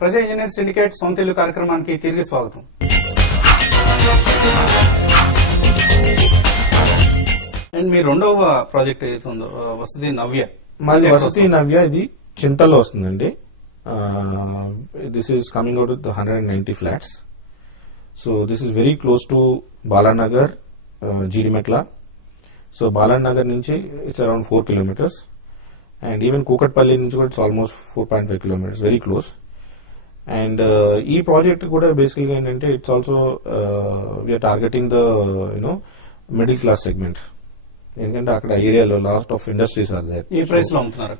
ప్రజా engineer syndicate సొంత ఇల్లు కార్యక్రమానికి తిరిగి స్వాగతం. అండ్ మీ రెండవ ప్రాజెక్ట్ ఏదైతుందో వసతి నవ్య, మాది వసతి నవ్య, ఇది చింతల్లో వస్తుందండి. This is coming out with 190 flats. So this is very close to Balanagar, Jeedimetla. So Balanagar నుంచి it's around 4 kilometers, and even Kukatpally నుంచి కూడా it's almost 4.5 kilometers, very close. And ఈ ప్రాజెక్ట్ కూడా బేసికల్గా ఏంటంటే it's also we are targeting the middle class segment. ఎందుకంటే అక్కడ ఏరియాలో lot of industries are there. ఈ ప్రైస్ లో అమ్ముతున్నారు.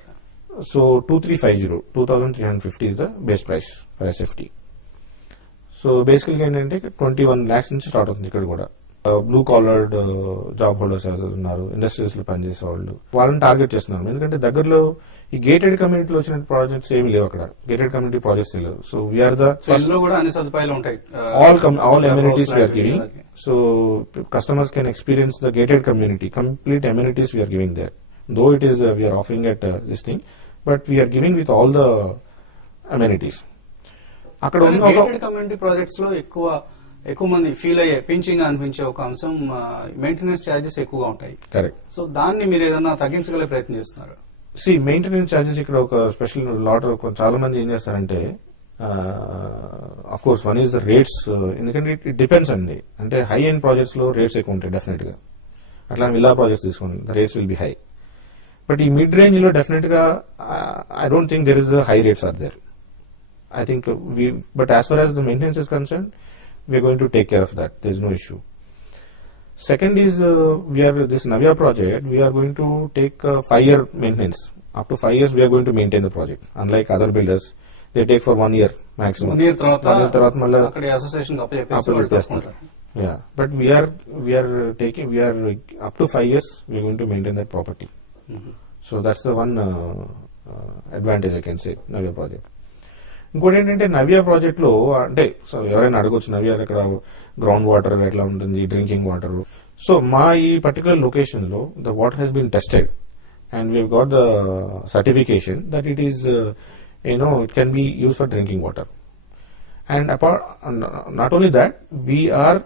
So 2350 is the base price for SFT. So బేసికల్గా ఏంటంటే 21 lakhs నుంచి స్టార్ట్ అవుతుంది. ఇక్కడ కూడా బ్లూ కాలర్డ్ జాబ్ హోల్డర్స్ ఉన్నారు, ఇండస్ట్రీస్ లో పనిచేసే వాళ్ళు, వాళ్ళని టార్గెట్ చేస్తున్నారు. ఎందుకంటే దగ్గరలో ఈ గేటెడ్ కమ్యూనిటీలో వచ్చిన ప్రాజెక్ట్స్ ఏమి లేవు, అక్కడ గేటెడ్ కమ్యూనిటీ ప్రాజెక్ట్స్ లేవు. సో వీఆర్ ద కూడా అన్ని సదుపాయాలు ఉంటాయి, all amenities we are giving. So customers can experience the gated community, complete amenities we are giving there. Though it is we are offering at this thing, but we are giving with all the amenities. అక్కడ community projects లో ఎక్కువ మంది ఫీల్ అయ్యే పించింగ్ అనిపించే ఒక అంశం maintenance charges ఎక్కువగా ఉంటాయి. కరెక్ట్. సో దాన్ని మీరు ఏదైనా తగ్గించగల ప్రయత్నం చేస్తున్నారు? మెయింటెనెన్స్ ఛార్జెస్ ఇక్కడ ఒక స్పెషల్ లాట్ చాలా మంది ఏం చేస్తారంటే, of course one is the rates. ఎందుకంటే ఇట్ డిపెండ్స్ అండి. అంటే హై ఎండ్ ప్రాజెక్ట్స్ లో రేట్స్ ఎక్కువ ఉంటాయి డెఫినెట్ గా. అట్లా విల్లా ప్రాజెక్ట్స్ తీసుకోండి, the rates will be high. But ఈ మిడ్ రేంజ్ లో డెఫినెట్ గా I don't think there is high rates are there. I think but as far as the maintenance is concerned, we are going to take care of that. There is no issue. Second is this Navya project, we are going to take 5-year maintenance. Up to 5 years we are going to maintain the project. Unlike other builders, they take for 1 year maximum. 1 year tarvata malla akkade association ku apply chestunnaru. Yeah, but we are up to 5 years we are going to maintain that property. So that's the one advantage I can say Navya project. ఇంకోటి ఏంటంటే నవ్య ప్రాజెక్ట్ లో అంటే ఎవరైనా అడగొచ్చు, నవ్య అక్కడ ground water ఎట్లా ఉంటుంది, drinking water. So మా ఈ పర్టికులర్ లొకేషన్ లో the water has been tested and we got the certification that it is it can be use for drinking water. And not only that, we are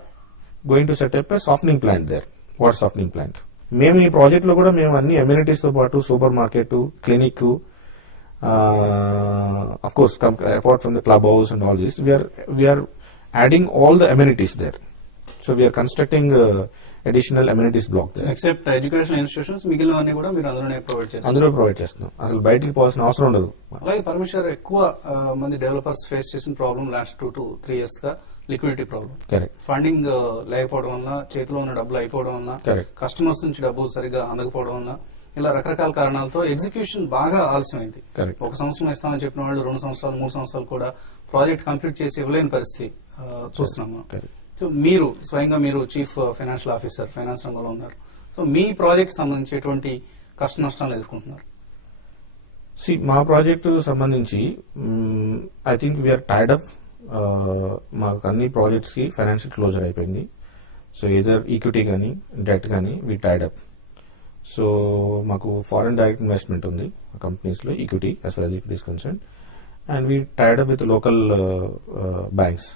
going to set up a softening plant there, water softening plant. మేము ఈ ప్రాజెక్ట్ లో కూడా మేము అన్ని అమ్యూనిటీస్ తో పాటు super market, clinic, of course apart from the clubhouse and all this, we are adding all the amenities there. So we are constructing additional amenities block there. Except educational institutions, మిగిలినవన్నీ కూడా మీరు అందులోనే ప్రొవైడ్ చేస్తున్నాం. అసలు బయటికి పోవాల్సిన అవసరం ఉండదు. అలాగే పరమేశ్వర్, ఎక్కువ మంది డెవలపర్స్ ఫేస్ చేసిన ప్రాబ్లం లాస్ట్ 2 to 3 years గా లిక్విడిటీ ప్రాబ్లం. కరెక్ట్. ఫండింగ్ లేకపోవడం వల్ల, చేతిలో ఉన్న డబ్బులు అయిపోవడం వల్ల, కస్టమర్స్ నుంచి డబ్బులు సరిగా అందకపోవడం వల్ల, ఇలా రకరకాల కారణాలతో ఎగ్జిక్యూషన్ బాగా ఆలస్యమైంది. 1 సంవత్సరం ఇస్తామని చెప్పిన వాళ్ళు 2 సంవత్సరాలు 3 సంవత్సరాలు కూడా ప్రాజెక్ట్ కంప్లీట్ చేసి ఇవ్వలేని పరిస్థితి చూస్తున్నాము. సో మీరు స్వయంగా మీరు చీఫ్ ఫైనాన్షియల్ ఆఫీసర్, ఫైనాన్స్ రంగంలో ఉన్నారు. సో మీ ప్రాజెక్ట్ సంబంధించి ఎటువంటి కష్ట నష్టాలు ఎదుర్కొంటున్నారు? మా ప్రాజెక్టు సంబంధించి I think we are tied up. మాకు అన్ని ప్రాజెక్ట్స్ కి ఫైనాన్షియల్ క్లోజర్ అయిపోయింది. సో ఏదర్ ఈక్విటీ కానీ డెట్ కానీ వీ టైడ్ అప్. సో మాకు ఫారెన్ డైరెక్ట్ ఇన్వెస్ట్మెంట్ ఉంది కంపెనీస్ లో, equity as far as equity is concern, and we tied up with local banks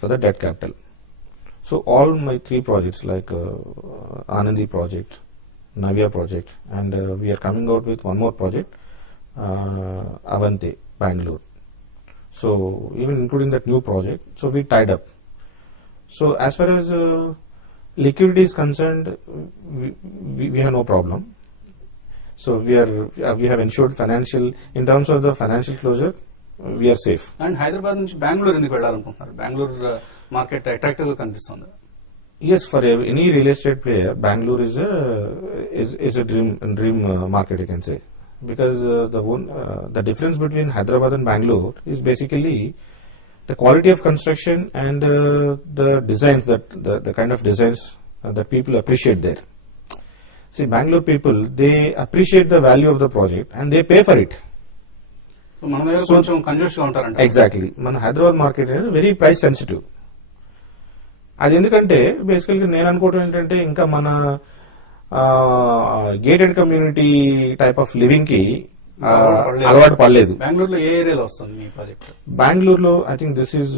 for the debt capital. So all my 3 projects like Anandi project, Navya project, and we are coming out with one more project, Avante, Bangalore. So even including that new project, so we tied up. So as far as liquidity is concerned, we have no problem. So we have ensured financial, in terms of the financial closure, we are safe. And Hyderabad నుంచి బెంగళూరు ఎందుకు వెళ్ళాలనుకుంటున్నారు? Bengaluru market attractive గా కనిపిస్తుంది. Yes, for any real estate player, Bangalore is a dream market, you can say, because the difference between Hyderabad and Bangalore is basically the quality of construction and the designs, the kind of designs that people appreciate there. See, Bangalore people, they appreciate the value of the project and they pay for it. So మన దగ్గర కొంచెం కన్ఫ్యూజ్ గా ఉంటారంట. Exactly. మన Hyderabad market very price sensitive. అది ఎందుకంటే బేసికల్గా నేను అనుకోవడం ఏంటంటే, ఇంకా మన gated community type of living కి అలవాటు పడలేదు. బెంగళూరులో ఏ ఏరియాలో వస్తుంది మీ ప్రాజెక్ట్? బెంగళూరులో I think this is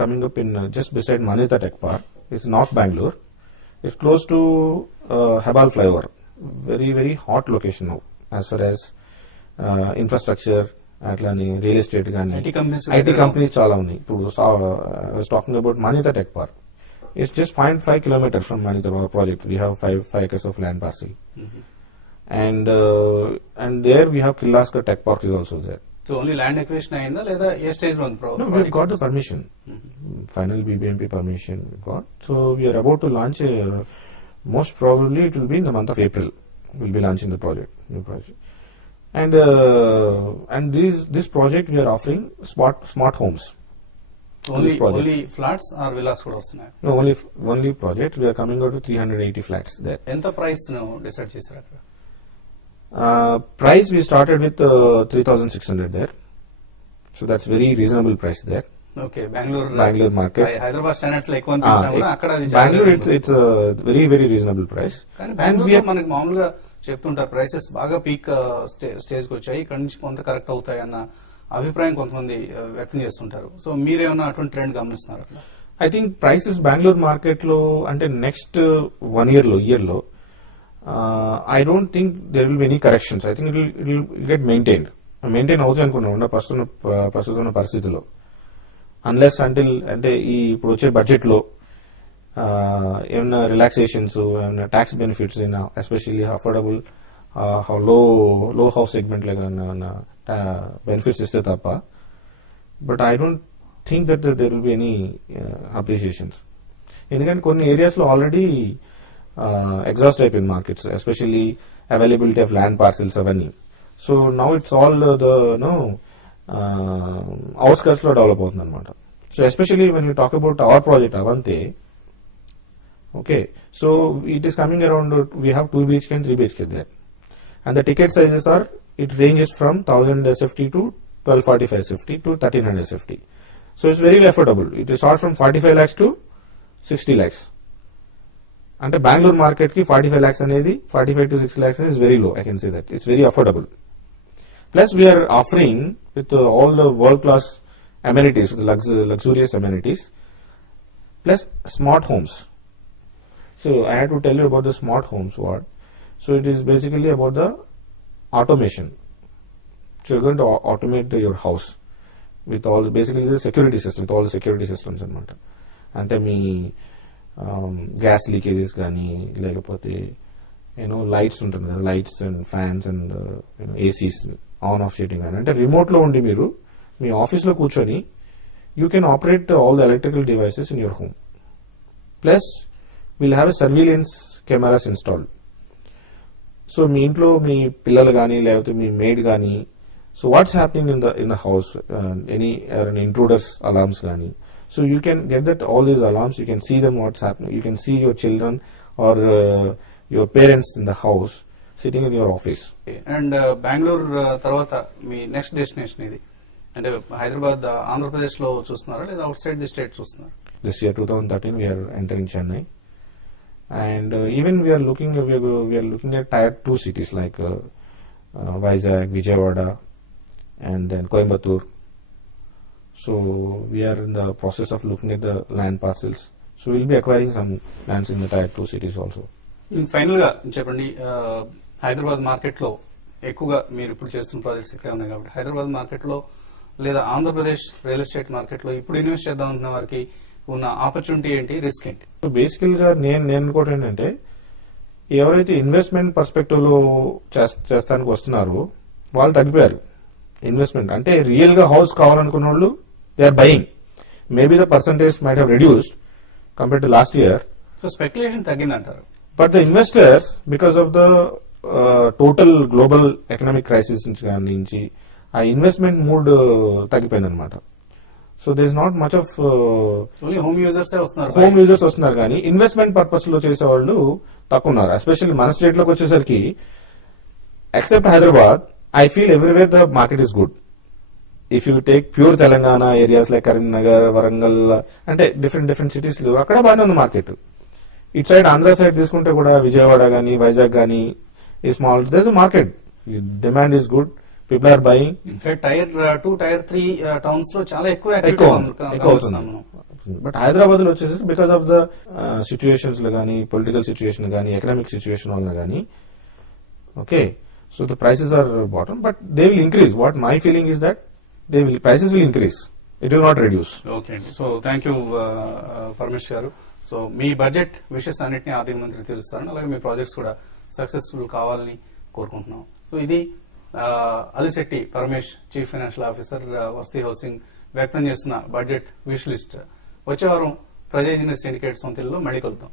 coming up in just beside Manyata tech park. It's north Bengaluru. It's close to Hebbal flyover. Very very hot location now as far as infrastructure అట్లానే రియల్ ఎస్టేట్ కానీ ఐటీ కంపెనీస్ చాలా ఉన్నాయి. ఇప్పుడు talking about Manyata tech park. It's just 5 kilometers from Manita project. We have 5 acres of land parcel, and there we have Kirloskar Tech Park is also there. So only land acquisition ayinda leda A stage lo undi? No, we have got the permission. Final BBMP permission we got. So we are about to launch. Most probably it will be in the month of April. We'll be launching the project, new project. And this project we are offering smart homes. Only flats or villas kuda vastunayi? No, only project. We are coming out to 380 flats there. Enta price nu decide chesaru akkada? Price we started with 3,600 there. So that's very reasonable price there. Okay, Bangalore market. Hyderabad standards lo ekku anpinchina kuda akkada adi Bangalore it's a very very reasonable price. And we మనకి మామూలుగా చెప్తుంటారు ప్రైసెస్ బాగా peak stage కి వచ్చాయి, ఇక్కడ నుంచి కొంత కరెక్ట్ అవుతాయి అన్న అభిప్రాయం కొంతమంది వ్యక్తం చేస్తుంటారు. సో మీరేమన్నా అటువంటి ట్రెండ్ గమనిస్తున్నారు? I think prices Bengaluru market లో అంటే నెక్స్ట్ 1 year లో I don't think there will be any corrections. I think it will get maintain అవుతాయి అనుకున్నాను ప్రస్తుతం ఉన్న పరిస్థితిలో. అన్లెస్ అంటే ఈ ఇప్పుడు వచ్చే బడ్జెట్ లో ఏమన్నా రిలాక్సేషన్స్, ఏమన్నా ట్యాక్స్ బెనిఫిట్స్ అయినా, ఎస్పెషల్లీ అఫోర్డబుల్ లో హౌస్ సెగ్మెంట్ లో బెనిఫిట్స్ ఇస్తే తప్ప. But I don't think that there will be any appreciations. ఎందుకంటే కొన్ని ఏరియాస్ లో ఆల్రెడీ ఎగ్జాస్ట్ అయిపోయింది markets, especially availability of land parcels అవన్నీ. So now it's all outskirts లో డెవలప్ అవుతుంది అనమాట. So especially when you talk about our project అవంతే. Okay, so it is coming around, we have 2 BHK and 3 BHK there. And the ticket sizes it ranges from 1000 SFT to 1245 SFT to 1300 SFT. So it's very affordable. It starts from 45 lakhs to 60 lakhs. And the Bangalore market ki 45 lakhs anedi, 45 to 60 lakhs is very low. I can say that. It's very affordable. Plus we are offering with all the world class amenities, the luxurious amenities, plus smart homes. So I had to tell you about the smart homes. So it is basically about the automation. So you're going to automate your house with basically the security system, with all the security systems anamata. Ante mee gas leakages gaani lekapothe lights untundi kada, lights and fans and ACs on off shooting gaani ante remote lo undi meeru mee office lo కూర్చొని you can operate all the electrical devices in your home. Plus we'll have a surveillance cameras installed. So మీ ఇంట్లో మీ పిల్లలు కానీ లేకపోతే మీ maid కానీ, so what's happening in the house, any intruders alarms కానీ, so you can get that all these alarms, you can see them what's happening, you can see your children or your parents in the house sitting in your office. And Bengaluru తర్వాత మీ next destination ఇది అంటే హైదరాబాద్, ఆంధ్రప్రదేశ్ లో చూస్తున్నారా లేదా out side the state చూస్తున్నారా? This year 2013 we are entering Chennai. And even we are looking at tier 2 cities like Vizag, Vijayawada, and then Coimbatore. So we are in the process of looking at the land parcels. So we'll be acquiring some lands in the tier 2 cities also. Final గా చెప్పండి, హైదరాబాద్ మార్కెట్ లో ఎక్కువగా మీరు ఇప్పుడు చేస్తున్న ప్రాజెక్ట్స్ ఇక్కడే ఉన్నాయి కాబట్టి హైదరాబాద్ మార్కెట్ లో లేదా ఆంధ్రప్రదేశ్ రియల్ ఎస్టేట్ మార్కెట్ లో ఇప్పుడు ఇన్వెస్ట్ చేద్దాం అనుకున్న వారికి ఉన్న ఆపర్చునిటీ ఏంటి, రిస్క్ ఏంటి? బేసికల్ గా నేను అనుకోవటం ఏంటంటే, ఎవరైతే ఇన్వెస్ట్మెంట్ పర్స్పెక్టివ్ లో చేస్తానికి వస్తున్నారో వాళ్ళు తగ్గిపోయారు. ఇన్వెస్ట్మెంట్ అంటే రియల్ గా హౌస్ కావాలనుకున్న వాళ్ళు they are buying. Maybe the percentage might have reduced compare to last year. So speculation తగ్గిందంటారు. But the investors because of the total global economic crisis నుంచి ఆ ఇన్వెస్ట్మెంట్ మూడ్ తగ్గిపోయింది అనమాట. So there is not much of home users వస్తున్నారు కానీ investment purpose లో చేసేవాళ్ళు తక్కువ ఉన్నారు. ఎస్పెషల్లీ మన స్టేట్ లోకి వచ్చేసరికి ఎక్సెప్ట్ Hyderabad, I feel everywhere the market is good. If you take pure Telangana areas like Karimnagar, వరంగల్, అంటే డిఫరెంట్ సిటీస్ లో అక్కడ బాగానే ఉంది మార్కెట్. ఇటు సైడ్ ఆంధ్ర సైడ్ తీసుకుంటే కూడా విజయవాడ గానీ వైజాగ్ గానీ ఈ small there is market, demand is good. People are buying. In fact tier 2 tier 3 towns లో చాలా ఎక్కువ ఎక్కువ activity అవుతుంది. మనం. బట్ హైదరాబాద్ లో వచ్చేసి బికాస్ ఆఫ్ ద సిచ్యువేషన్స్ లో కానీ, పొలిటికల్ సిచ్యువేషన్ కానీ, ఎకనామిక్ సిచ్యువేషన్ వల్ల కానీ, okay, so the prices are bottom, but they will increase. What my feeling is that prices will increase, it will not reduce. Okay అండి. So thank you Paramesh garu. So మీ బడ్జెట్ విషయస్ అన్నింటినీ ఆర్థిక మంత్రి తీరుస్తారని, అలాగే మీ ప్రాజెక్ట్స్ కూడా సక్సెస్ఫుల్ కావాలని కోరుకుంటున్నాం. సో ఇది Alishetti Paramesh, chief financial officer, Vasthi Housing, వ్యక్తం చేస్తున్న బడ్జెట్ విష్ లిస్ట్. వచ్చే వారం ప్రజా ఇంజనీర్ సిండికేట్ సొంతల్లో మళ్ళీ కలుద్దాం.